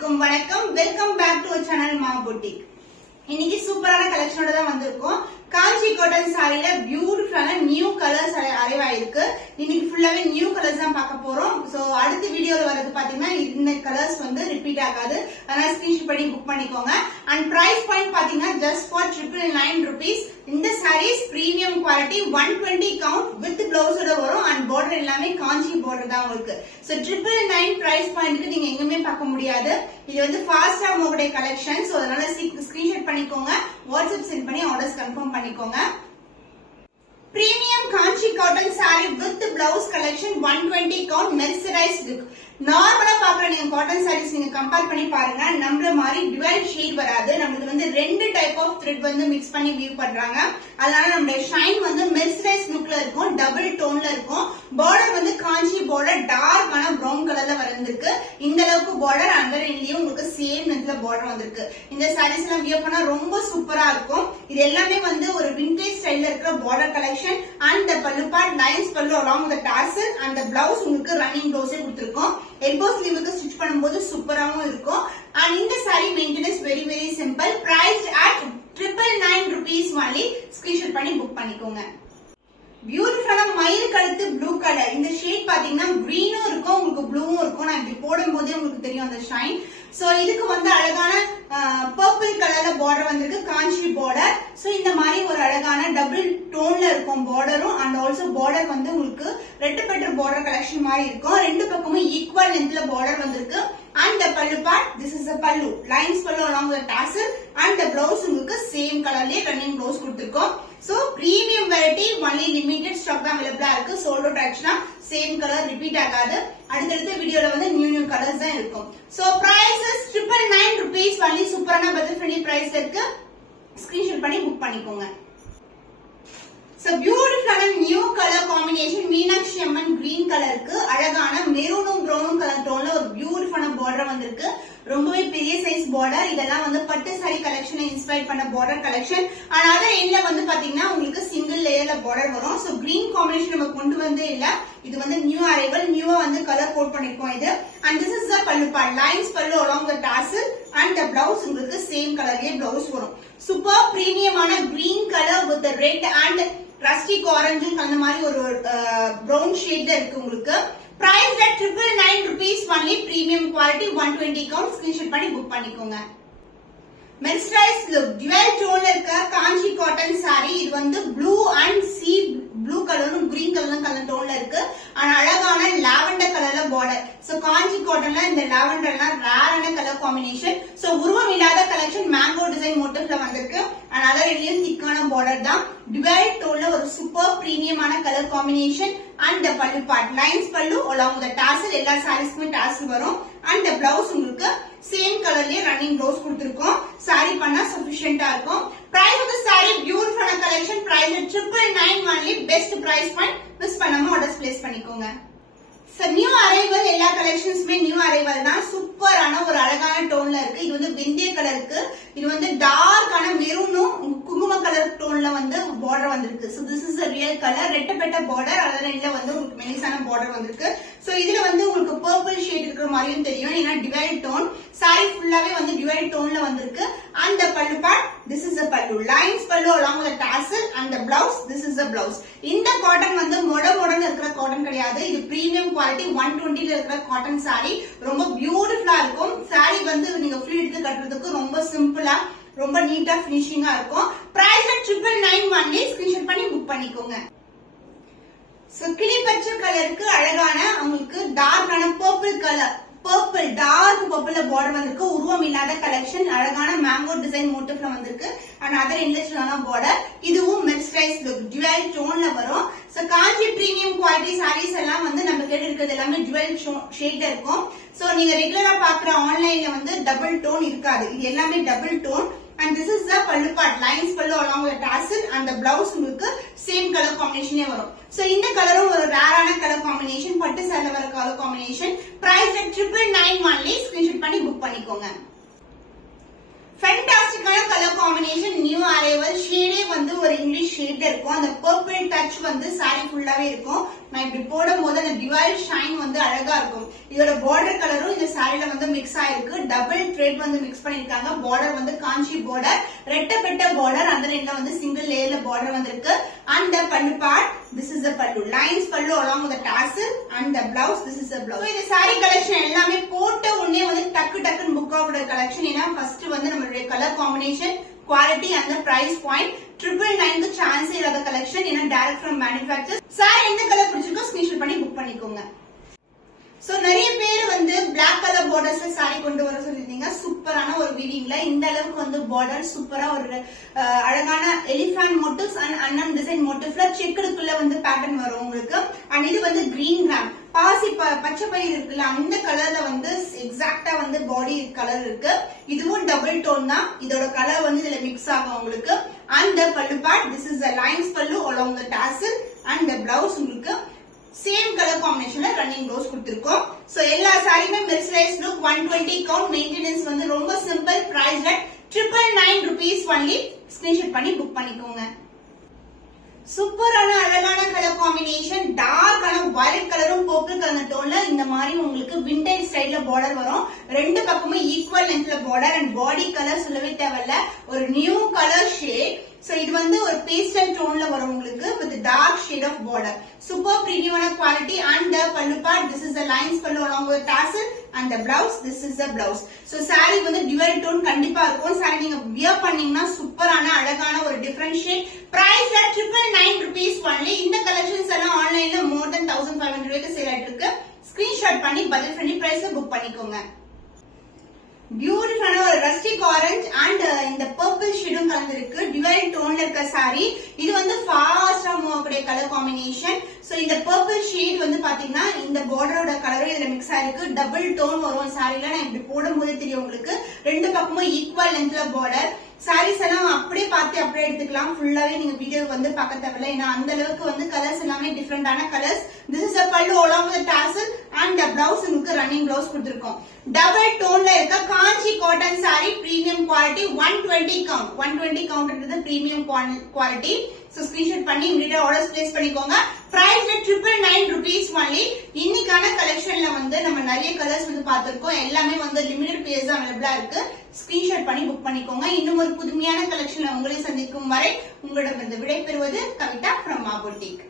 அனைவருக்கும் வணக்கம். Welcome back to channel மா புட்டிக். இன்னைக்கு சூப்பரான கலெக்ஷனோட தான் வந்திருக்கோம். காஞ்சி காட்டன் சாரியில பியூட்டிஃபுல்லான நியூ கலர்ஸ் அரைவ் ஆயிருக்கு. இன்னைக்கு ஃபுல்லாவே நியூ கலர்ஸ் தான் பார்க்க போறோம். சோ அடுத்த வீடியோல வரது பாத்தீங்கன்னா இந்த கலர்ஸ் வந்து ரிப்பீட் ஆகாது. அதனால ஸ்கிரீன்ஷாட் பண்ணி புக் பண்ணிக்கோங்க. அண்ட் பிரைஸ் பாயிண்ட் பாத்தீங்கன்னா ஜஸ்ட் ஃபார் 999 rupees. இந்த saris premium quality 120 count with பிளவுஸோட வரும். அண்ட் பார்டர் எல்லாமே காஞ்சி பார்டர் தான் உங்களுக்கு. சோ 999 பிரைஸ் பாயிண்ட்க்கு நீங்க எங்குமே பார்க்க முடியாது. இது வந்து ஃபாஸ்டா மூவ் கலெக்ஷன். சோ அதனால ஸ்கிரீன்ஷாட் பண்ணிக்கோங்க. வாட்ஸ்அப் சென்ட் பண்ணி ஆர்டர்ஸ் கன்ஃபார்ம் பண்ணிக்கோங்க. Premium Kanchi cotton sari with blouse collection 120 count mercerise look. நார்மலா பாக்குற நீங்க காட்டன் சாரீஸ் நீங்க கம்பேர் பண்ணி பாருங்க. நம்மள மாதிரி டுவல் ஷேட் வராது. நமக்கு வந்து ரெண்டு டைப் ஆஃப் த்ரெட் வந்து மிக்ஸ் பண்ணி வியூ பண்றாங்க. அதனால நம்மளுடைய ஷைன் வந்து மெர்சரைஸ்ட் லுக்ல இருக்கும், டபுள் டோன்ல இருக்கும். பார்டர் வந்து காஞ்சி பார்டர் டார்க்கான பிரவுன் கலர்ல வந்திருக்கு. இந்த அளவுக்கு பார்டர் அண்டர் எண்ட்லயும் உங்களுக்கு சேம் லென்த்ல பார்டர் வந்திருக்கு. இந்த சாரீஸ் எல்லாம் வியர் பண்ணா ரொம்ப சூப்பரா இருக்கும். இது எல்லாமே வந்து ஒரு விண்டேஜ் ஸ்டைல்ல இருக்கிற பார்டர் கலெக்ஷன். அண்ட் பல்லு பார்ட் லைன்ஸ் பல்லு along with the tassel and the blouse உங்களுக்கு ரன்னிங் ப்ளவுஸே கொடுத்திருக்கோம். எல்போ ஸ்லீவுக்கு ஸ்டிச் பண்ணும்போது சூப்பராவும் இருக்கும். அண்ட் இந்த sorry maintenance very very simple. Priced at 999 rupees only. Screenshot பண்ணி புக் பண்ணிக்கோங்க. பியூட்டிஃபுல்லான மயில் கழுத்து ப்ளூ கலர். இந்த ஷேட் பாத்தீங்கன்னா கிரீனும் இருக்கும், உங்களுக்கு ப்ளூவும் இருக்கும். நான் இப்படி போடும் போதே உங்களுக்கு தெரியும் அந்த ஷைன். சோ இதுக்கு வந்து அழகான பர்பிள் கலர்ல பார்டர் வந்திருக்கு, காஞ்சி பார்டர். சோ இந்த மாதிரி ஒரு அழகான டபுள் டோன்ல இருக்கும் பார்டரும். அண்ட் ஆல்சோ பார்டர் வந்து உங்களுக்கு ரெட் பெட்டர் பார்டர் கலெக்ஷன் மாதிரி இருக்கும். ரெண்டு பக்கமும் ஈக்குவல் லென்த்ல பார்டர் வந்திருக்கு. அண்ட் பல்லு part this is pallu lines பல்லு along with tassel and the blouse உங்களுக்கு சேம் கலர்லயே ரன்னிங் ப்ளவுஸ் கொடுத்திருக்கோம். So premium variety only limited stock தான் அவைலபிளா இருக்கு. சோல்ட் அவுட் ஆச்சுன்னா சேம் கலர் ரிப்பீட் ஆகாது. அடுத்தடுத்த வீடியோல வந்து நியூ கலர்ஸ் தான் இருக்கும். So prices 999 rupees only. சூப்பரான பட்ஜெட் ஃப்ரெண்ட்லி பிரைஸ் இருக்கு. ஸ்கிரீன்ஷாட் பண்ணி புக் பண்ணிக்கோங்க. So beautiful new color combination Meenakshi Amman green கலருக்கு அழகான மெரூனும் ப்ரௌனும் கலர் டோன்ல ஒரு பியூட்டிஃபுல்லான பார்டர் வந்திருக்கு. ரொம்பவே பெரிய சைஸ் பார்டர். இதெல்லாம் வந்து பட்டு சாரி கலெக்ஷனை இன்ஸ்பயர் பண்ண பார்டர் கலெக்ஷன். அண்ட் அதர் எண்ட்ல வந்து பாத்தீங்கன்னா உங்களுக்கு சிங்கிள் லேயர்ல பார்டர் வரும். சோ கிரீன் காம்பினேஷன் நம்ம கொண்டு வந்தே இல்ல. இது வந்து நியூ அரைவல். நியூவா வந்து கலர் கோட் பண்ணிருக்கோம் இது. And this is the pallu part lines பல்லு along with tassel and the blouse உங்களுக்கு சேம் கலர்லயே பிளவுஸ் வரும். சூப்பர் பிரீமியமான green colour with red and rustic orange அந்த மாதிரி ஒரு பிரவுன் ஷேட்ல இருக்கு உங்களுக்கு. Price at 999 rupees only. Premium quality 120 count. Screenshot பண்ணி புக் பண்ணிக்கோங்க. மெர்சரைஸ் லுக் டுவல் டோன்ல இருக்க காஞ்சி காட்டன் சாரி. இது வந்து ப்ளூ அண்ட் சி ப்ளூ கலரும் கிரீன் கலரும் கலர் டோன்ல இருக்கு. அண்ட் அழகான லாவெண்டர் கலர்ல பார்டர். சோ காஞ்சி காட்டன்ல இந்த லாவெண்டர்லாம் ரேரான கலர் காம்பினேஷன். சோ உருவம் இல்லாத கலெக்ஷன் மேங்கோ டிசைன் மோட்டிவ்ல வந்திருக்கு. அண்ட் அதர் இதுலயும் திக்கான பார்டர் தான். டுவல் டோன்ல ஒரு சூப்பர் பிரீமியமான கலர் காம்பினேஷன். அண்ட் பல்லு பார்ட் லைன்ஸ் பல்லு along with the tassel. எல்லா சாரீஸ்க்குமே டாசல் வரும். அண்ட் பிளவுஸ் உங்களுக்கு சேம் கலர்லயே ரன்னிங் பிளவுஸ் கொடுத்திருக்கோம். சாரி பண்ணா சஃபிஷியன்ட்டா இருக்கும். பிரைஸ் ஆஃப் தி சாரி பியூட்டிஃபுல்லான collection. Price 999 only. Best price point. Miss பண்ணாம ஆர்டர்ஸ் பிளேஸ் பண்ணிக்கோங்க. New arrival. எல்லா கலெக்ஷன்ஸ்மே நியூ அரைவல் தான். சூப்பரான ஒரு அழகான டோன்ல இருக்கு. இது வந்து வெந்தய கலருக்கு. இது வந்து டார்க்கான மெரூனும் குங்கும கலர் டோன்ல வந்து பார்டர் வந்திருக்கு. So this is a real color. ரெட்டப்பட்ட பார்டர். அதனால இதுல வந்து உங்களுக்கு மெலிசான பார்டர் வந்திருக்கு. சோ இதுல வந்து உங்களுக்கு பர்பிள் ஷேட் இருக்கிற மாதிரியும் தெரியும். ஏன்னா டிவைட் டோன். சாரி ஃபுல்லாவே வந்து டிவைட் டோன்ல வந்திருக்கு. அந்த பல்லு part this is a pallu lines pallu along with the tassel and the blouse this is the blouse. இந்த காட்டன் வந்து மொடன்னு இருக்கிற காட்டன் கிடையாது. இது பிரீமியம் குவாலிட்டி 120 ல இருக்கிற காட்டன் சாரி. ரொம்ப பியூட்டிஃபுல்லா இருக்கும். சாரி வந்து நீங்க ஃப்ரீ எடுத்து கட்டுறதுக்கு ரொம்ப சிம்பிளா ரொம்ப நீட்டா ஃபினிஷிங்கா இருக்கும். Price 999 only. ஸ்கிரீன்ஷாட் பண்ணி புக் பண்ணிக்கோங்க. சோ கிளி பச்சை கலருக்கு அழகான உங்களுக்கு டார்க்கான பர்பிள் கலர். பர்பிள் டார்க் பர்பிள்ல பார்டர் வந்திருக்கு. உருவம் இல்லாத கலெக்ஷன். அழகான மேங்கோ டிசைன் மோட்டிவ்ல வந்திருக்கு. அண்ட் அதர் இன்ட்ரெஸ்டான பார்டர். இதுவும் மெர்சரைஸ் லுக் டுவல் டோன்ல வரும். So Kanchi premium quality saris எல்லாம் வந்து நம்ம கேட்டு இருக்கிறது எல்லாமே டுவல் ஷேட்ல இருக்கும். சோ நீங்க ரெகுலரா பாக்குற ஆன்லைன்ல வந்து டபுள் டோன் இருக்காது. இது எல்லாமே double tone. And this is the pallu part lines pallu along with tassel and the blouse உங்களுக்கு same color combination வரும். So இந்த கலரும் ஒரு ரேரான கலர் காம்பினேஷன். பட்டு சாரில வர colour combination. Price 999 only. Screenshot பண்ணி புக் பண்ணிக்கோங்க. ஃபேண்டாஸ்டிக்கான colour combination. Combination new arrival ஷேடே வந்து ஒரு இங்கிலீஷ் ஷேட்ல இருக்கும். அந்த பர்பிள் டச் வந்து சாரி ஃபுல்லாவே இருக்கும். நான் இப்படி போடும் போது அந்த டிவைல் ஷைன் வந்து அழகா இருக்கும். இதோட பார்டர் கலரும் இந்த சாரில வந்து மிக்ஸ் ஆயிருக்கு. டபுள் த்ரெட் வந்து மிக்ஸ் பண்ணிருக்காங்க. பார்டர் வந்து காஞ்சி பார்டர், ரெட்டப்பட்ட பார்டர், அந்த ரெண்டுல வந்து சிங்கிள் லேயர்ல பார்டர் வந்திருக்கு. And the pallu part, this is the pallu. Lines pallu along with the tassel and the blouse, this is the blouse. So இந்த saree collection எல்லாமே போட்ட உடனே வந்து டக்கு டக்குன்னு புக் ஆகுற collection. ஏன்னா ஃபர்ஸ்ட் வந்து நம்மளுடைய colour combination, quality and the price point 999 க்கு சான்ஸ் இல்லாத collection. ஏன்னா டைரக்ட் ஃப்ரம் மேனுஃபேக்சர். சாரி என்ன கலர் பிடிச்சிருக்கோ ஸ்கிரீன்ஷாட் பண்ணி புக் பண்ணிக்கோங்க. சோ நிறைய பேர் வந்து பிளாக் கலர் பார்டர்ஸ்ல சாரி கொண்டு வர சொல்லிருந்தீங்க. சூப்பரான ஒரு வீவிங்ல இந்த அளவுக்கு வந்து பார்டர் சூப்பரா ஒரு அழகான எலிஃபண்ட் மோட்டிவ்ஸ் அண்ட் அண்ணன் டிசைன் மோட்டிவ்ல செக்குடுக்குள்ள வந்து பேட்டர்ன் வரும் உங்களுக்கு. அண்ட் இது வந்து கிரீன் கிராம் பாசி பச்சை பயிர் இருக்குல்ல அந்த கலர்ல வந்து எக்ஸாக்டா வந்து பாடி கலர் இருக்கு. இதுவும் டபுள் டோன் தான். இதோட கலர் வந்து இதுல மிக்ஸ் ஆகும் உங்களுக்கு. அண்ட் பல்லு part, this is the lines பல்லு along the tassel and the blouse உங்களுக்கு சேம் கலர் காம்பினேஷன்ல ரன்னிங் ப்ளவுஸ் கொடுத்திருக்கோம். சோ எல்லா சாரியுமே மெர்சரைஸ் லுக் 120 கவுண்ட். மெயின்டெனன்ஸ் வந்து ரொம்ப simple. Price at 999 rupees only. Screenshot பண்ணி புக் பண்ணிக்கோங்க. சூப்பரான அழகான கலர் காம்பினேஷன். டார்க்கான வயலட் கலரும் பர்பிள் கலர் டோன்ல இந்த மாதிரி உங்களுக்கு விண்டேஜ் ஸ்டைல்ல பார்டர் வரும். ரெண்டு பக்கமும் ஈக்குவல் லென்த்ல பார்டர். அண்ட் பாடி கலர் சொல்லவே தேவையில்ல, ஒரு நியூ கலர் ஷேட். சோ இது வந்து ஒரு பேஸ்டல் டோன்ல வரும் உங்களுக்கு with dark shade of border. Super premium quality. And the pallu part, this is the lines pallu along with tassel and the blouse, this is the blouse. So saree வந்து dual tone கண்டிப்பா இருக்கும். saree நீங்க wear பண்ணீங்கன்னா சூப்பரான அழகான ஒரு different shade. price at 999 rupees only. இந்த collections எல்லாம் ஆன்லைன்ல more than 1500 ரூபாய்க்கு சேல் ஆயிட்டு இருக்கு. ஸ்கிரீன்ஷாட் பண்ணி budget friendly price புக் பண்ணிக்கோங்க. பியூட்டிஃபுல்லான ஒரு ரஸ்டிக் ஆரஞ்ச் அண்ட் இந்த பர்பிள் ஷேடும் கலந்துருக்கு. டிவைன் டோன்ல இருக்க சாரி. இது வந்து ஃபாஸ்டா மூவ் ஆகக்கூடிய கலர் காம்பினேஷன். சோ இந்த பர்பிள் ஷேட் வந்து பாத்தீங்கன்னா இந்த பார்டரோட கலரும் இதுல மிக்ஸ் ஆயிருக்கு. டபுள் டோன் வரும் சாரில. நான் இப்படி போடும்போது தெரியும் உங்களுக்கு. ரெண்டு பக்கமும் ஈக்குவல் லென்த்ல பார்டர். சாரீஸ் எல்லாம் அப்படியே பார்த்து அப்படியே எடுத்துக்கலாம். ஃபுல்லாவே நீங்க வீடியோ வந்து பார்க்க தேவையில்ல. ஏன்னா அந்த அளவுக்கு வந்து கலர்ஸ் எல்லாமே டிஃபரெண்டான colours. This is a pallu along with the tassel and the blouse. உங்களுக்கு ரன்னிங் பிளவுஸ் கொடுத்திருக்கோம். டபுள் டோன்ல இருக்க Kanchi cotton sari, premium quality, 120 count. 120 கவுண்ட்ன்றது பிரீமியம் குவாலிட்டி. சோ ஸ்கிரீன்ஷாட் பண்ணி இமிடியேட்டா ஆர்டர்ஸ் பிளேஸ் பண்ணிக்கோங்க. Price 999 rupees only. இன்னைக்கான கலெக்ஷன்ல வந்து நம்ம நிறைய கலர்ஸ் வந்து பார்த்திருக்கோம். எல்லாமே வந்து லிமிடெட் பீஸ் தான் அவைலபிளா இருக்கு. ஸ்கிரீன்ஷாட் பண்ணி புக் பண்ணிக்கோங்க. இன்னும் ஒரு புதுமையான கலெக்ஷன்ல உங்களை சந்திக்கும் வரை உங்களிடம் விடை பெறுவது கவிதா from Ma Boutique.